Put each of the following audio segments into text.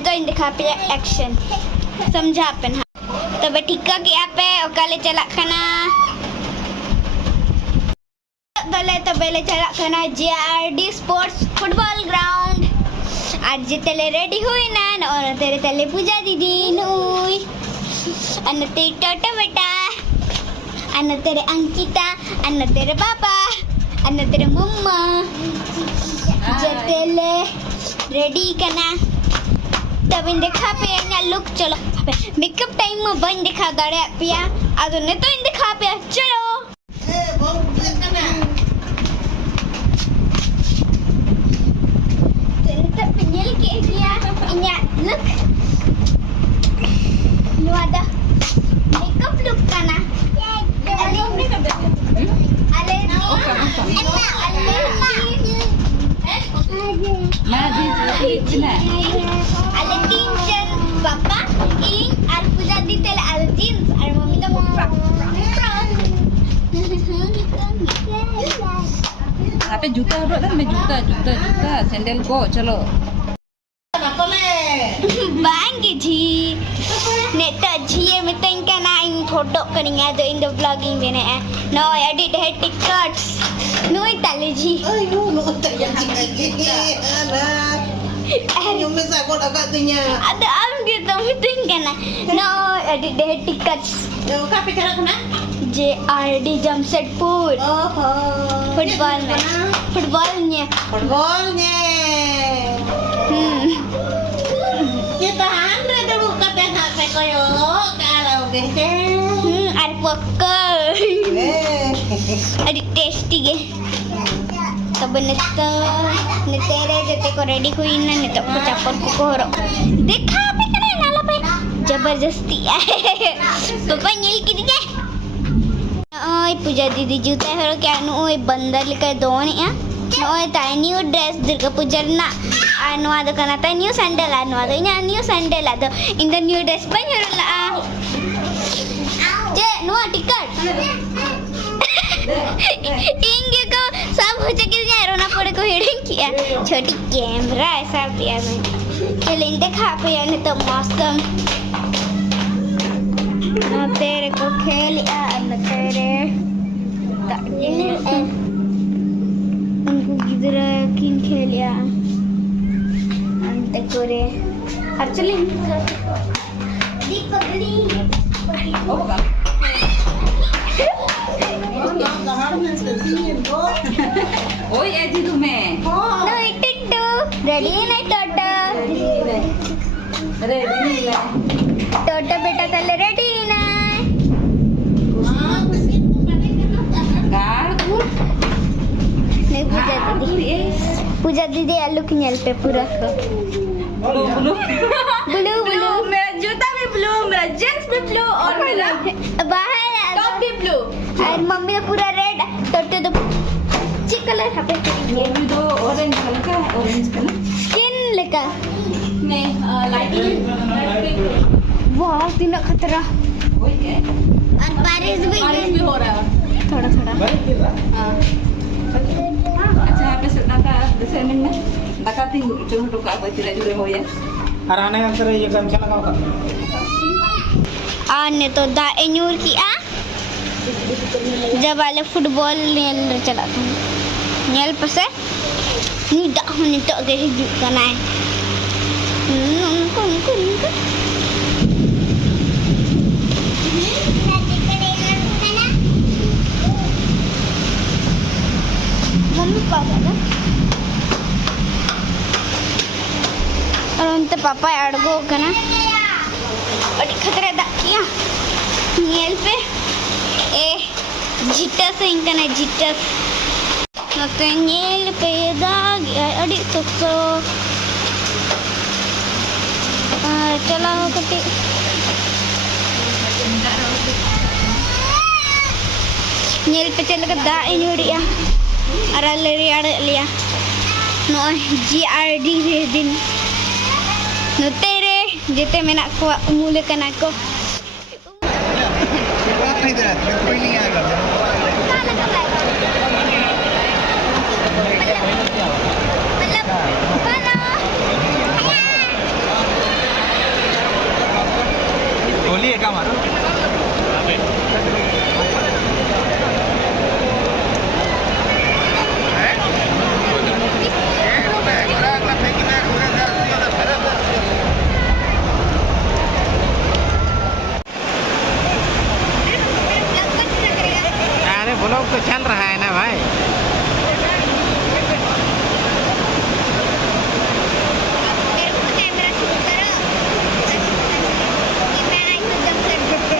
तो इन दिखा पे एक्शन समझा पे ना तो बेटिका की पे ओकाले चला खाना तो बेले चला खाना JRD स्पोर्ट्स फुटबॉल ग्राउंड आज जितले रेडी हुई ना और तेरे तले पूजा दीदी हुई अन तेरे टोटो बेटा अन तेरे अंकिता अन तेरे पापा अन तेरे मम्मा जितले रेडी करना तब इन देखा पे ना लुक चलो मेकअप टाइम में बन दिखा गाड़े पिया आज ने तो इन दिखा पे चलो Penyel ke dia ingat look lu ada makeup look kana papa ing aku jadi tel al jeans ar mami to frock पे जूता हरो ना मैं जूता जूता जूता सैंडल को चलो बांगे जी नेता जी में तो इनका ना इन फोटो करेंगे तो इन द ब्लॉगिंग देने हैं नो एडिट है टिकट्स नो इताले जी नो में sakot agaknya ada am gitu meeting kana no edit deh tickets kape cara kena JRD Jamshedpur फुटबॉलnya kita andre dulu kata HP koyo kalau gitu ada poker ada tasty ge तब ने तेरे जते को ready हुई ना ने तो को चप्पल को कोरो देखा पे करे नाला पे जबरदस्ती पापा नील की दीजिए ओए पूजा दीदी जूता है क्या नो ओए बंदर लेकर दोने या ओए ताई न्यू ड्रेस दुर्गा पूजा ना नो आदो कना ताई न्यू सैंडल नो आदो न्या न्यू सैंडल आदो इन द न्यू ड्रेस बन्योला जे नो टिकट इंगे को सब हो चुके हैं रोना पड़े को हिडिंग किया छोटी कैमरा ऐसा दिया मैं चलें देखा पे यानी तो मस्त ना तेरे को खेलिया ना तेरे उनको किधर किन खेलिया अंते कोरे एक्चुअली दी पगड़ी ओए ऐसी तुम्हें no टिट्टू रेडी नहीं टोटो रेडी नहीं ला टोटो बेटा चल रेडी ना गाड़ नहीं पूजा दीदी आलू की नेल पे पूरा ब्लू ब्लू ब्लू ब्लू मेरा जूता भी ब्लू मेरा जींस भी ब्लू और मेरा बाहर टॉप भी ब्लू और मम्मी का पूरा रेड टोटो तो चिक कलर है पे ये भी दो ऑरेंज कलर का है ऑरेंज कलर स्किन लेका नहीं लाइट वाह तीन खतरा ओए क्या और बारिश भी हो रहा है थोड़ा थोड़ा हाँ अच्छा यहाँ पे दाका descending में दाका तीन चुन टुका apa tidak juga mau ya arane kan sere ye kan sana kau आने तो दा एन्यूर किया जब वाले फुटबॉल नेल चला था नेल पसे नी दा होने तो अगर हिजुक करना है उनको मम्मी पापा ना और उनते पापा अड़गो करना और खतरे दा किया नेल पे ए जिटा से इनका ना जिटा नते नेल पे दाग अड़ी तो चला हो कटी नेल पे चल के दा इनुड़िया अरे लेरी अड़ लिया नो JRD रे दिन नो तेरे जेते मेना को मूले कना को का मारो अरे ब्लॉग तो चल रहा है ना भाई मेरे को कैमरा शूट करो कि मैं आई तो Jamshedpur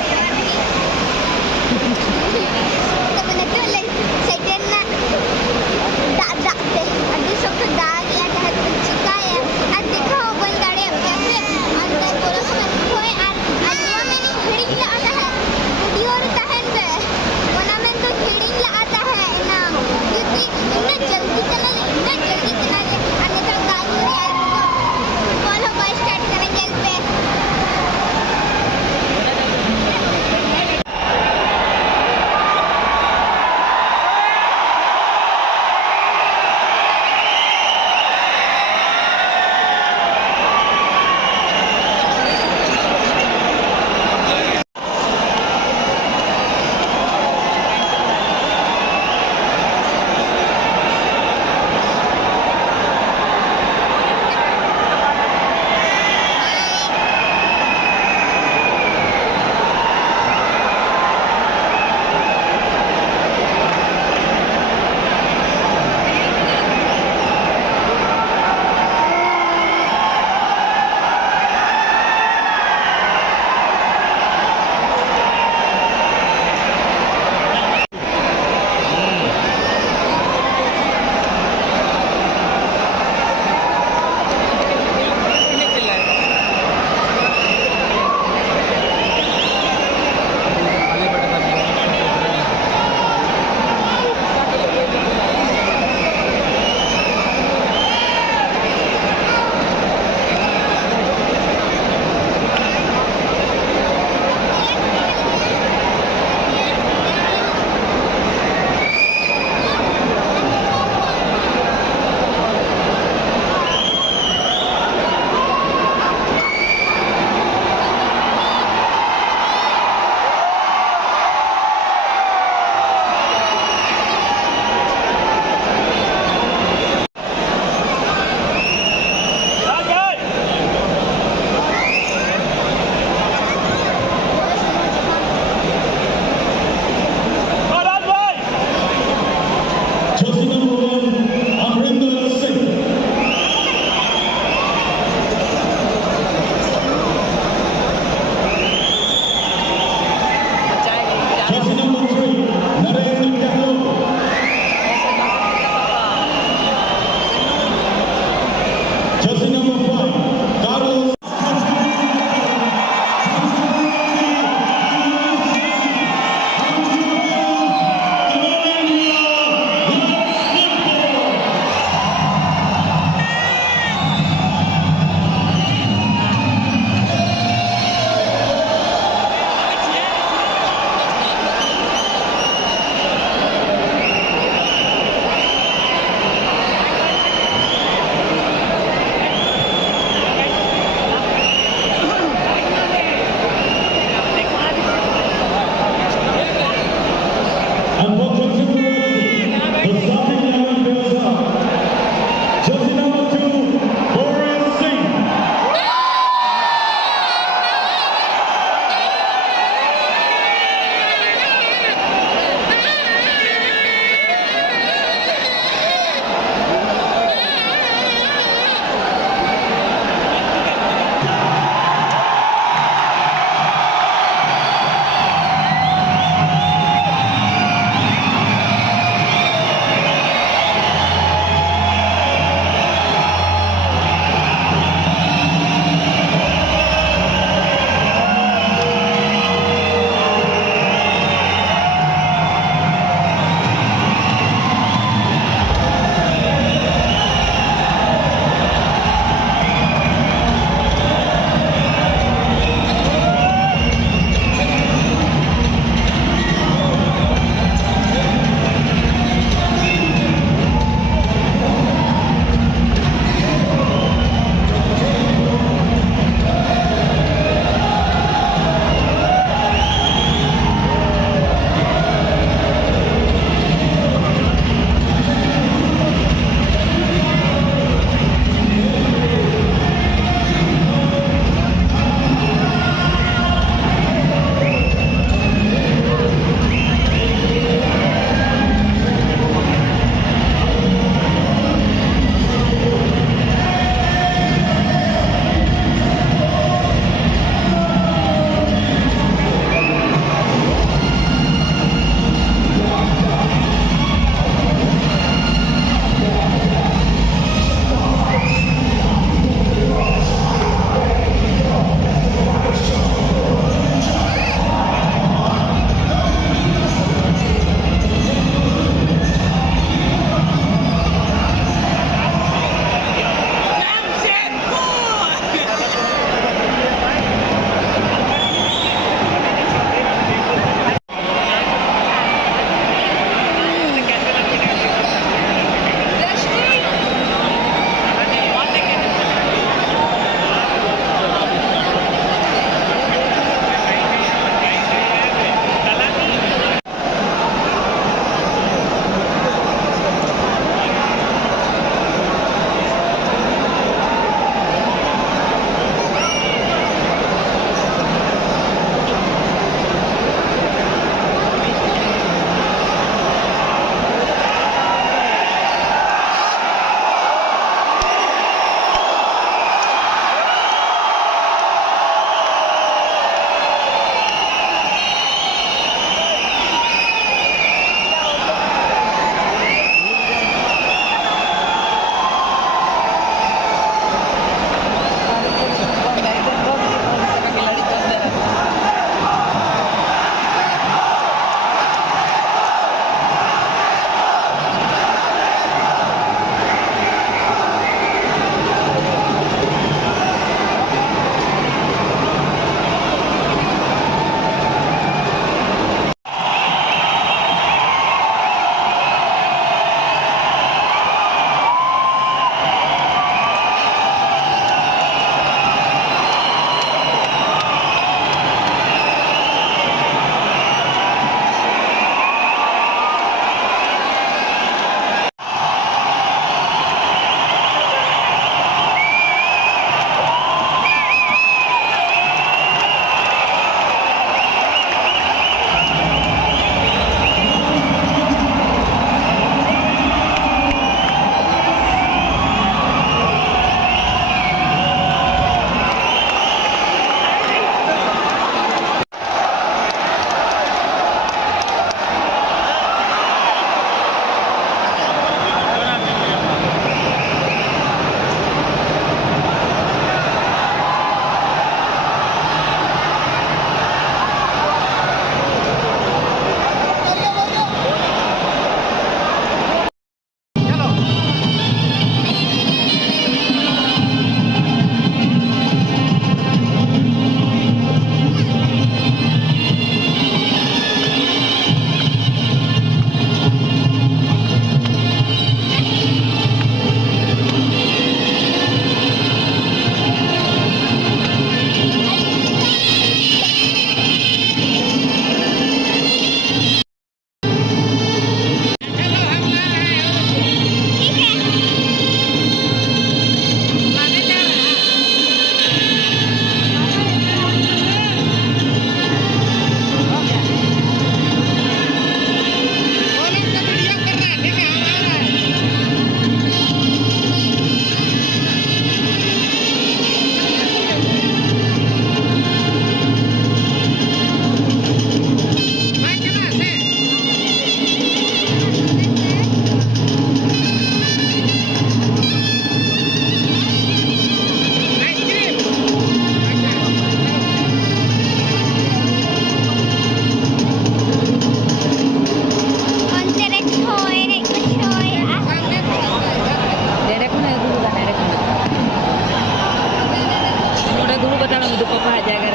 itu papa jaga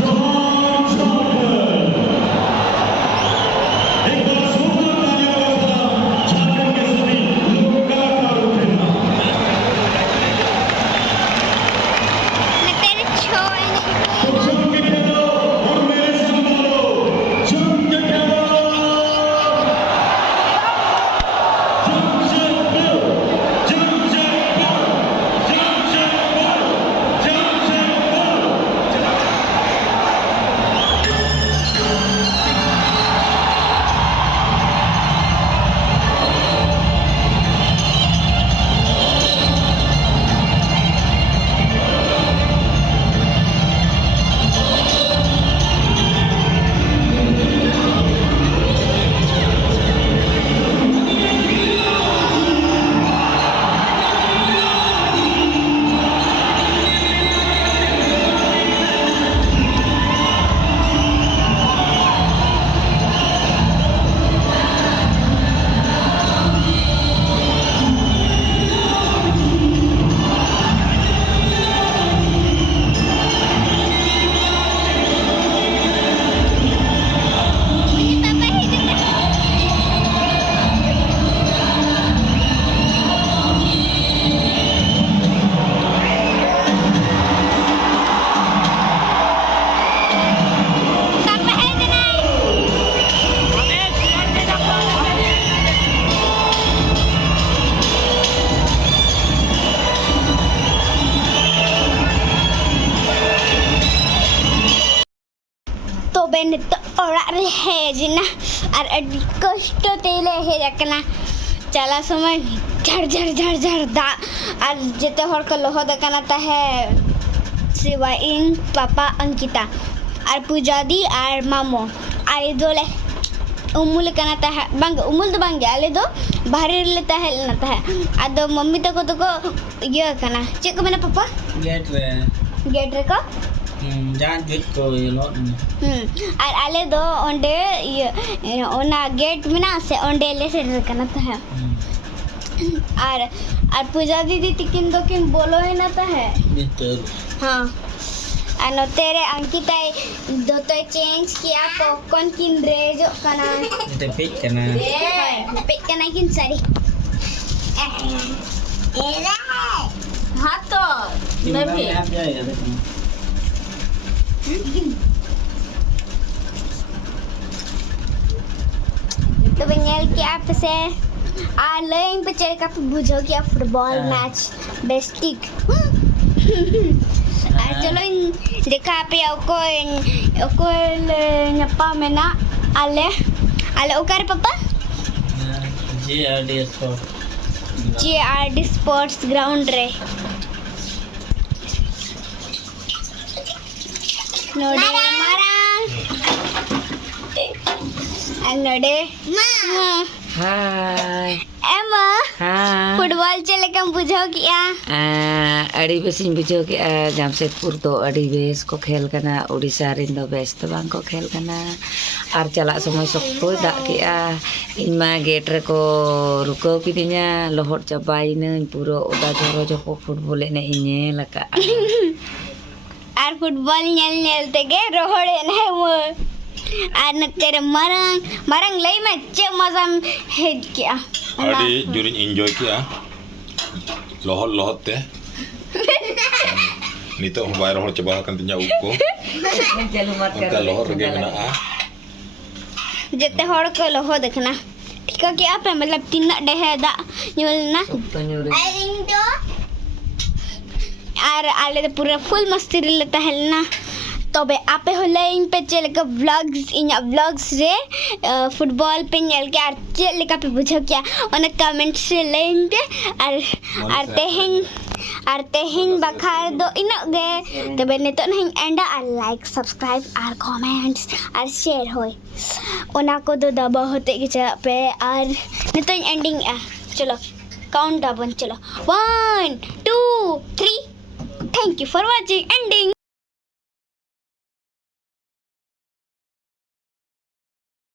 itu. Benito orang rehejina, adik kosto tele hejakna, cala समय झर दा, और जिते हर को लोहा देखना ता है शिवाइन पापा अंकिता, और पूजा दी और मामो, और दोले उमुल करना ता है बंग उमुल तो बंग आले दो बाहर लेता है लेना ता है, आदो मम्मी तो को ये करना, चेक को मैंने पापा गेट रे को जान गेट को ये लो और आले दो ओंडे ये ओना गेट में ना से ओंडे ले से करना तो है और पूजा दीदी तिकिन दो किन बोलो है ना तो है हाँ और तेरे अंकिता दो तो चेंज किया पॉपकॉर्न किन रेज करना itu pick kena किन सारी हाँ तो मैं भी तो बनियाल के आप से आलय पे चल का बुझो क्या फुटबॉल मैच बेस्टिक चलो देखा पे को नपा में ना आले ओकर पापा JRD स्पोर्ट्स ग्राउंड रे नोडे नोडे Hai. एमा Hai. फुटबॉल चले कम बुझो किया Adi besin bujo ke Jamshedpur to adi bes ko khel kana Odisha rin do bes to bang ko khel kana ar chala somoy sokto dak ke inma gate re ko ruko kidinya lohot cabai ne puro oda joro joko football ene inye laka और football nail तेगे रोहड़े ने वो और तेरे मरंग लई में चे मजा हेड किया अड़ी जुरिन एंजॉय किया लोहत ते नितो बाय रोहड़ चबा kan tinya uko उनका लोहर रगे मेना जते हड़ को लोहो देखना ठीक है क्या पे मतलब तीन डे दा न्यूलना और आले तो पूरा फुल मस्ती लेता है ना तो बे आपे होले इन पे चल के व्लॉग्स इन व्लॉग्स रे फुटबॉल पे नेल के आर चल के पे बुझो क्या ओने कमेंट से लेन पे आर तेहिन बखार दो इन गे तो बे ने तो नहीं and or like subscribe or comments or share होय ओना को दो दबा होते के पे आर ने तो एंडिंग चलो काउंट डाउन चलो 1 2 3 Thank you for watching ending.